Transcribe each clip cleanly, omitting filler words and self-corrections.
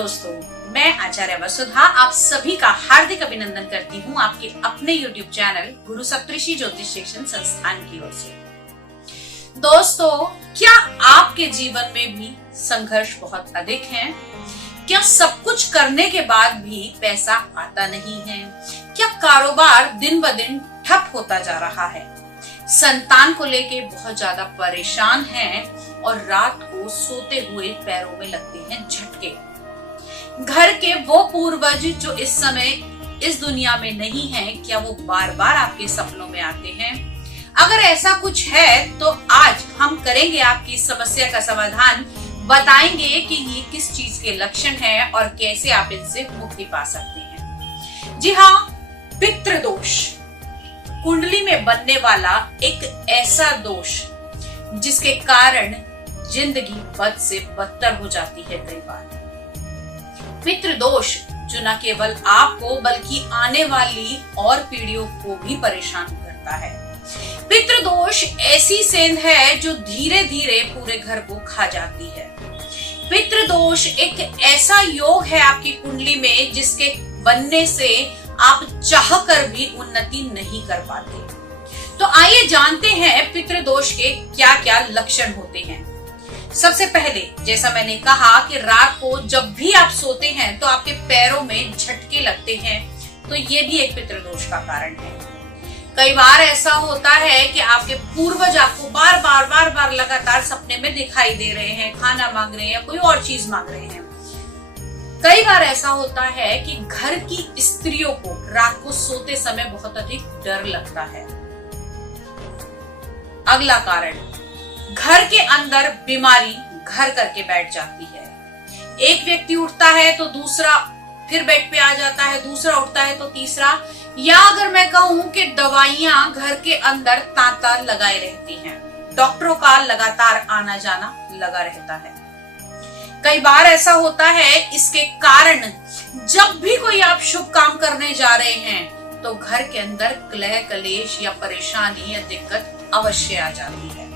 दोस्तों, मैं आचार्य वसुधा आप सभी का हार्दिक अभिनंदन करती हूँ आपके अपने YouTube चैनल गुरु सप्तऋषि ज्योतिष शिक्षण संस्थान की ओर से। दोस्तों, क्या आपके जीवन में भी संघर्ष बहुत अधिक है? क्या सब कुछ करने के बाद भी पैसा आता नहीं है? क्या कारोबार दिन ब दिन ठप होता जा रहा है? संतान को लेके बहुत ज्यादा परेशान हैं और रात को सोते हुए पैरों में लगते हैं झटके। घर के वो पूर्वज जो इस समय इस दुनिया में नहीं हैं, क्या वो बार बार आपके सपनों में आते हैं? अगर ऐसा कुछ है तो आज हम करेंगे आपकी समस्या का समाधान, बताएंगे कि ये किस चीज के लक्षण हैं और कैसे आप इनसे मुक्ति पा सकते हैं। जी हाँ, पितृदोष कुंडली में बनने वाला एक ऐसा दोष जिसके कारण जिंदगी बद से बदतर हो जाती है। कई बार पितृदोष जो न केवल आपको बल्कि आने वाली और पीढ़ियों को भी परेशान करता है। पितृदोष ऐसी सेंध है जो धीरे धीरे पूरे घर को खा जाती है। पितृदोष एक ऐसा योग है आपकी कुंडली में जिसके बनने से आप चाहकर भी उन्नति नहीं कर पाते। तो आइए जानते हैं पितृदोष के क्या क्या लक्षण होते हैं। सबसे पहले, जैसा मैंने कहा कि रात को जब भी आप सोते हैं तो आपके पैरों में झटके लगते हैं, तो ये भी एक पितृदोष का कारण है। कई बार ऐसा होता है कि आपके पूर्वज आपको बार बार लगातार सपने में दिखाई दे रहे हैं, खाना मांग रहे हैं या कोई और चीज मांग रहे हैं। कई बार ऐसा होता है कि घर की स्त्रियों को रात को सोते समय बहुत अधिक डर लगता है। अगला कारण, घर के अंदर बीमारी घर करके बैठ जाती है। एक व्यक्ति उठता है तो दूसरा फिर बेड पे आ जाता है, दूसरा उठता है तो तीसरा, या अगर मैं कहूं कि दवाइयां घर के अंदर तांता लगाए रहती हैं। डॉक्टरों का लगातार आना जाना लगा रहता है। कई बार ऐसा होता है, इसके कारण जब भी कोई आप शुभ काम करने जा रहे हैं तो घर के अंदर कलह कलेश या परेशानी या दिक्कत अवश्य आ जाती है।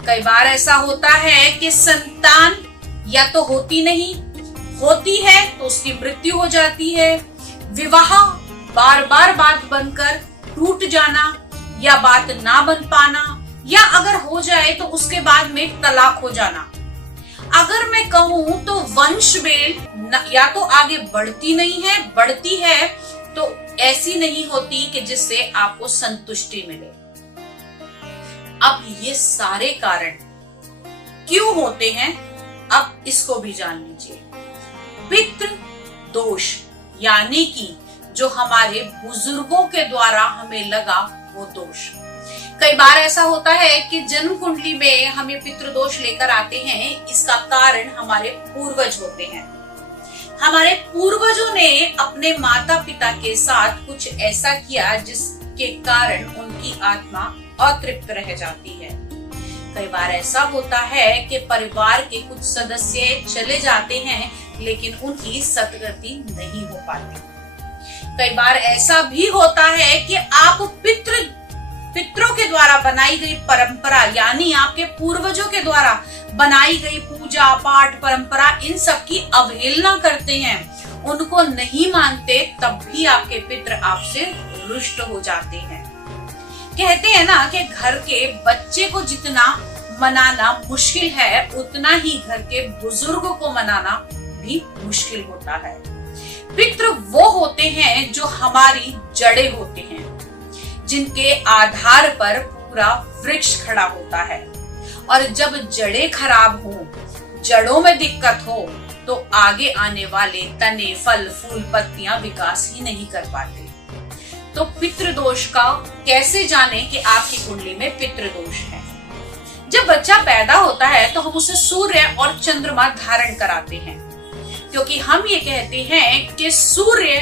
कई बार ऐसा होता है कि संतान या तो होती नहीं, होती है तो उसकी मृत्यु हो जाती है। विवाह बार बार बात बनकर टूट जाना या बात ना बन पाना, या अगर हो जाए तो उसके बाद में तलाक हो जाना। अगर मैं कहूं तो वंश बेल या तो आगे बढ़ती नहीं है, बढ़ती है तो ऐसी नहीं होती कि जिससे आपको संतुष्टि मिले। अब ये सारे कारण क्यों होते हैं, अब इसको भी जान लीजिए। पितृ दोष यानी कि जो हमारे बुजुर्गों के द्वारा हमें लगा वो दोष। कई बार ऐसा होता है कि जन्म कुंडली में हमें पितृदोष लेकर आते हैं, इसका कारण हमारे पूर्वज होते हैं। हमारे पूर्वजों ने अपने माता पिता के साथ कुछ ऐसा किया जिसके कारण उनकी आत्मा अतृप्त रह जाती है। कई बार ऐसा होता है कि परिवार के कुछ सदस्य चले जाते हैं लेकिन उनकी सद्गति नहीं हो पाती। कई बार ऐसा भी होता है कि आप पितरों के द्वारा बनाई गई परंपरा यानी आपके पूर्वजों के द्वारा बनाई गई पूजा पाठ परंपरा, इन सब की अवहेलना करते हैं, उनको नहीं मानते, तब भी आपके पितर आपसे रुष्ट हो जाते हैं। कहते हैं ना कि घर के बच्चे को जितना मनाना मुश्किल है उतना ही घर के बुजुर्ग को मनाना भी मुश्किल होता है। पितृ वो होते हैं जो हमारी जड़ें होते हैं, जिनके आधार पर पूरा वृक्ष खड़ा होता है। और जब जड़ें खराब हो, जड़ों में दिक्कत हो, तो आगे आने वाले तने फल फूल पत्तियां विकास ही नहीं कर पाते। तो पितृदोष का कैसे जाने कि आपकी कुंडली में पितृदोष है? जब बच्चा पैदा होता है तो हम उसे सूर्य और चंद्रमा धारण कराते हैं, क्योंकि हम ये कहते हैं कि सूर्य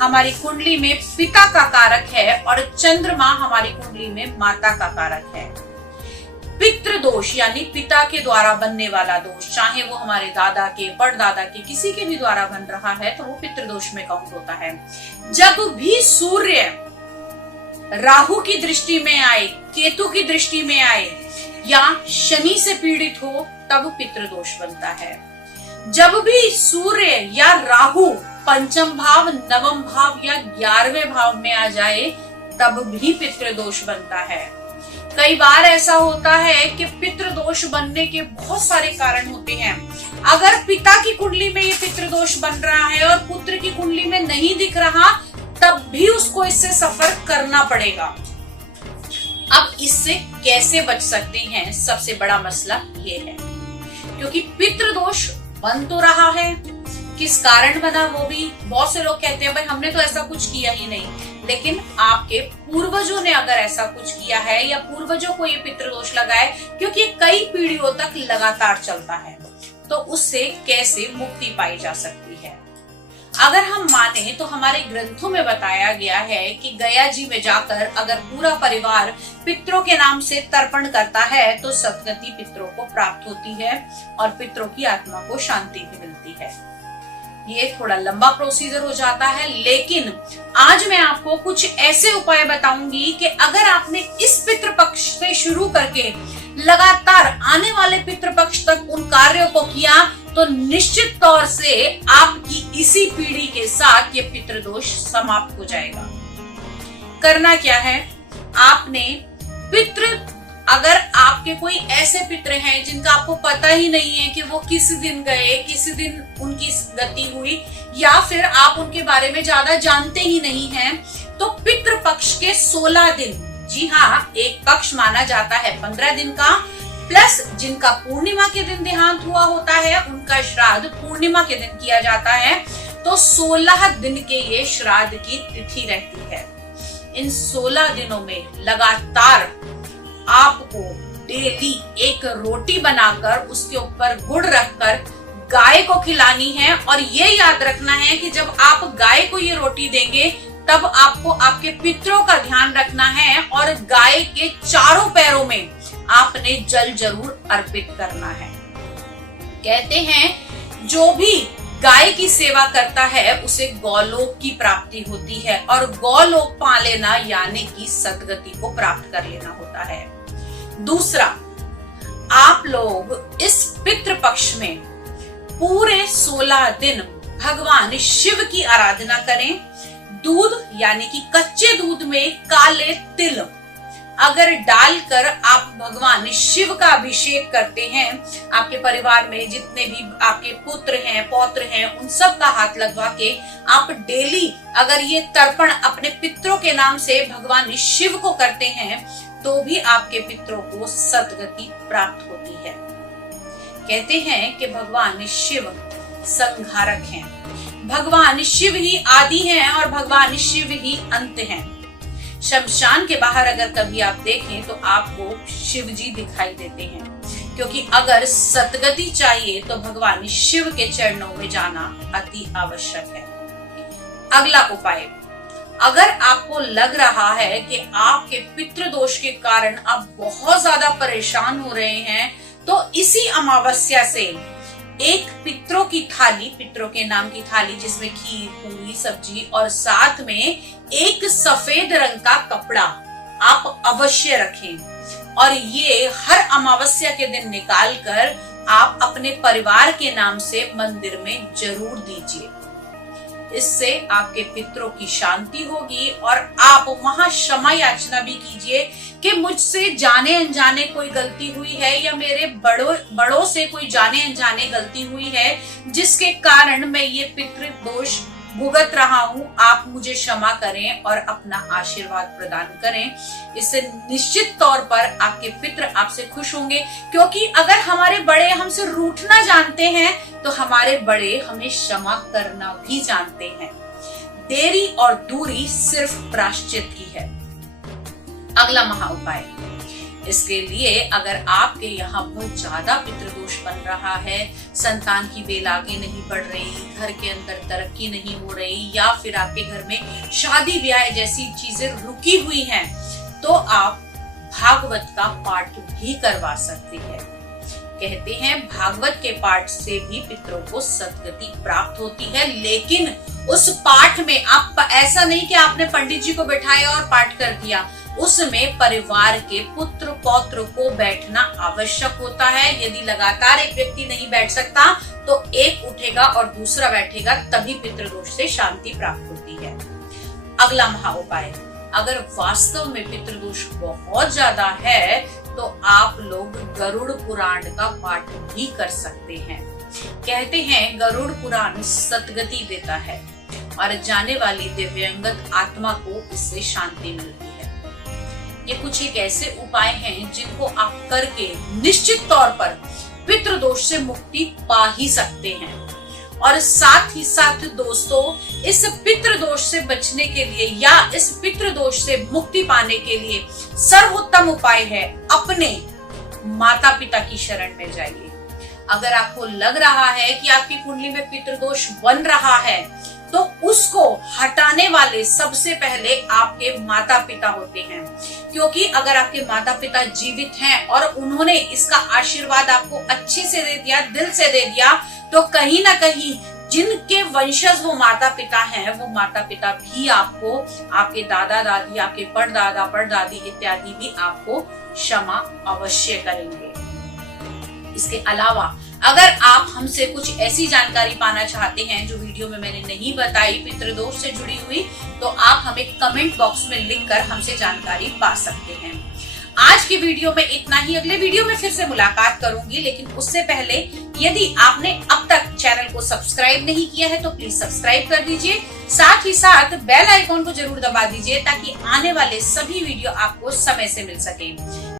हमारी कुंडली में पिता का कारक है और चंद्रमा हमारी कुंडली में माता का कारक है। पितृदोष यानी पिता के द्वारा बनने वाला दोष, चाहे वो हमारे दादा के परदादा के किसी के भी द्वारा बन रहा है तो वो पितृदोष में काउंट होता है। जब भी सूर्य राहु की दृष्टि में आए, केतु की दृष्टि में आए या शनि से पीड़ित हो, तब पितृदोष बनता है। जब भी सूर्य या राहु पंचम भाव, नवम भाव या 11वें भाव में आ जाए तब भी पितृदोष बनता है। कई बार ऐसा होता है कि पितृदोष बनने के बहुत सारे कारण होते हैं। अगर पिता की कुंडली में ये पितृदोष बन रहा है और पुत्र की कुंडली में नहीं दिख रहा, तब भी उसको इससे सफर करना पड़ेगा। अब इससे कैसे बच सकते हैं, सबसे बड़ा मसला ये है, क्योंकि पितृदोष बन तो रहा है, किस कारण बना वो भी बहुत से लोग कहते हैं भाई हमने तो ऐसा कुछ किया ही नहीं, लेकिन आपके पूर्वजों ने अगर ऐसा कुछ किया है या पूर्वजों को ये पितृदोष लगा है, क्योंकि कई पीढ़ियों तक लगातार चलता है, तो उससे कैसे मुक्ति पाई जा सकती है। अगर हम माने तो हमारे ग्रंथों में बताया गया है कि गया जी में जाकर अगर पूरा परिवार पितरों के नाम से तर्पण करता है तो सद्गति पितरों को प्राप्त होती है और पितरों की आत्मा को शांति भी मिलती है। ये थोड़ा लंबा प्रोसीजर हो जाता है, लेकिन आज मैं आपको कुछ ऐसे उपाय बताऊंगी कि अगर आपने इस पितृपक्ष से शुरू करके लगातार आने वाले पितृपक्ष तक उन कार्यों को किया तो निश्चित तौर से आपकी इसी पीढ़ी के साथ ये पितृदोष समाप्त हो जाएगा। करना क्या है, आपने पितृ, अगर आपके कोई ऐसे पितृ हैं जिनका आपको पता ही नहीं है कि वो किस दिन गए, किस दिन उनकी गति हुई, या फिर आप उनके बारे में ज्यादा जानते ही नहीं हैं, तो पितृपक्ष के 16 दिन, जी हाँ, एक पक्ष माना जाता है 15 दिन का, प्लस जिनका पूर्णिमा के दिन देहांत हुआ होता है उनका श्राद्ध पूर्णिमा के दिन किया जाता है, तो 16 दिन के ये श्राद्ध की तिथि रहती है। इन 16 दिनों में लगातार आपको डेली एक रोटी बनाकर उसके ऊपर गुड़ रखकर गाय को खिलानी है, और ये याद रखना है कि जब आप गाय को ये रोटी देंगे तब आपको आपके पितरों का ध्यान रखना है और गाय के चारों पैरों में आपने जल जरूर अर्पित करना है। कहते हैं जो भी गाय की सेवा करता है उसे गौलोक की प्राप्ति होती है, और गौलोक पा लेना यानी कि सद्गति को प्राप्त कर लेना होता है। दूसरा, आप लोग इस पितृपक्ष में पूरे 16 दिन भगवान शिव की आराधना करें। दूध यानी कि कच्चे दूध में काले तिल अगर डालकर आप भगवान शिव का अभिषेक करते हैं, आपके परिवार में जितने भी आपके पुत्र हैं, पौत्र हैं, उन सब का हाथ लगवा के आप डेली अगर ये तर्पण अपने पितरों के नाम से भगवान शिव को करते हैं तो भी आपके पितरों को सद्गति प्राप्त होती है। कहते हैं कि भगवान शिव संहारक हैं, भगवान शिव ही आदि हैं और भगवान शिव ही अंत हैं। शमशान के बाहर अगर कभी आप देखें तो आपको शिव जी दिखाई देते हैं, क्योंकि अगर सद्गति चाहिए तो भगवान शिव के चरणों में जाना अति आवश्यक है। अगला उपाय, अगर आपको लग रहा है कि आपके पितृदोष के कारण आप बहुत ज्यादा परेशान हो रहे हैं, तो इसी अमावस्या से एक पितरों की थाली, पितरों के नाम की थाली जिसमें खीर, पूरी, सब्जी और साथ में एक सफेद रंग का कपड़ा आप अवश्य रखें, और ये हर अमावस्या के दिन निकाल कर आप अपने परिवार के नाम से मंदिर में जरूर दीजिए। इससे आपके पितरों की शांति होगी और आप वहां क्षमा याचना भी कीजिए कि मुझसे जाने अनजाने कोई गलती हुई है या मेरे बड़ों से कोई जाने अनजाने गलती हुई है जिसके कारण मैं ये पितृदोष भुगत रहा हूँ, आप मुझे क्षमा करें और अपना आशीर्वाद प्रदान करें। इससे निश्चित तौर पर आपके पितृ आपसे खुश होंगे, क्योंकि अगर हमारे बड़े हमसे रूठना जानते हैं तो हमारे बड़े हमें क्षमा करना भी जानते हैं। देरी और दूरी सिर्फ प्रायश्चित की है। अगला महा उपाय, इसके लिए अगर आपके यहाँ बहुत ज्यादा पितृदोष बन रहा है, संतान की बेल आगे नहीं बढ़ रही, घर के अंदर तरक्की नहीं हो रही, या फिर आपके घर में शादी ब्याह जैसी चीजें रुकी हुई हैं, तो आप भागवत का पाठ भी करवा सकते हैं। कहते हैं भागवत के पाठ से भी पितरों को सद्गति प्राप्त होती है, लेकिन उस पाठ में आप ऐसा नहीं कि आपने पंडित जी को बैठाया और पाठ कर दिया, उसमें परिवार के पुत्र पौत्र को बैठना आवश्यक होता है। यदि लगातार एक व्यक्ति नहीं बैठ सकता तो एक उठेगा और दूसरा बैठेगा, तभी पितृदोष से शांति प्राप्त होती है। अगला महा उपाय, अगर वास्तव में पितृदोष बहुत ज्यादा है तो आप लोग गरुड़ पुराण का पाठ भी कर सकते हैं। कहते हैं गरुड़ पुराण सद्गति देता है और जाने वाली दिव्यांगत आत्मा को इससे शांति मिलती है। ये कुछ एक ऐसे उपाय हैं जिनको आप करके निश्चित तौर पर पितृदोष से मुक्ति पा ही सकते हैं। और साथ ही साथ दोस्तों, इस पितृदोष से बचने के लिए या इस पितृदोष से मुक्ति पाने के लिए सर्वोत्तम उपाय है अपने माता पिता की शरण में जाइए। अगर आपको लग रहा है कि आपकी कुंडली में पितृदोष बन रहा है तो उसको हटाने वाले सबसे पहले आपके माता पिता होते हैं, क्योंकि अगर आपके माता पिता जीवित हैं और उन्होंने इसका आशीर्वाद आपको अच्छे से दे दिया, दिल से दे दिया, तो कहीं ना कहीं जिनके वंशज वो माता पिता हैं, वो माता पिता भी आपको, आपके दादा दादी, आपके परदादा परदादी इत्यादि भी आपको क्षमा अवश्य करेंगे। इसके अलावा अगर आप हमसे कुछ ऐसी जानकारी पाना चाहते हैं जो वीडियो में मैंने नहीं बताई पितृदोष से जुड़ी हुई, तो आप हमें कमेंट बॉक्स में लिखकर हमसे जानकारी पा सकते हैं। आज की वीडियो में इतना ही। अगले वीडियो में फिर से मुलाकात करूंगी, लेकिन उससे पहले यदि आपने अब तक चैनल को सब्सक्राइब नहीं किया है तो प्लीज सब्सक्राइब कर दीजिए। साथ ही साथ बेल आइकॉन को जरूर दबा दीजिए ताकि आने वाले सभी वीडियो आपको समय से मिल सके।